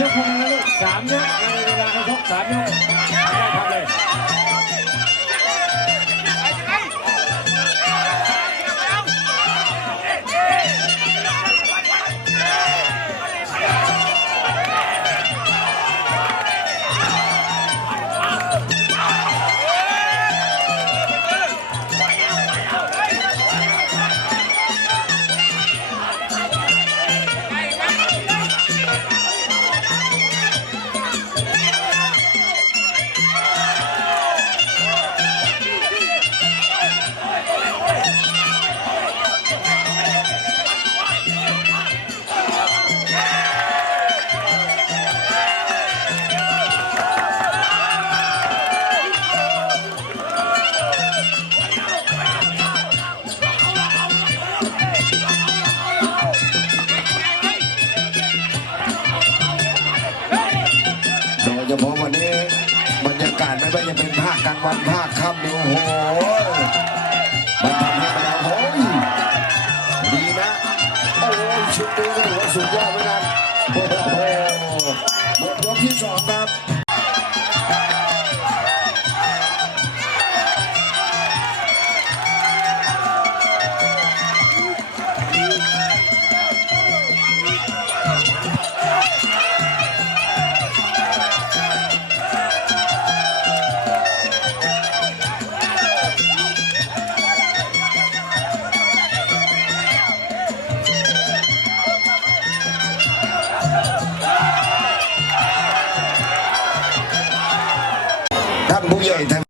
ยกเท่านั้นนะลูกสามยกในเวลาเขาชกสามยกไม่ได้ทำเลย ฉพาะวันนี้บรรยากาศไม่ว่าจะเป็นภาคกลางวันภาคค่ำเนี่ยโอ้โหมันทำให้เราโอ้ยดีนะ โอ้ยชุดนี้ก็ถือว่าสุดยอดเหมือนกันโอ้โห ท่านผู้ใหญ่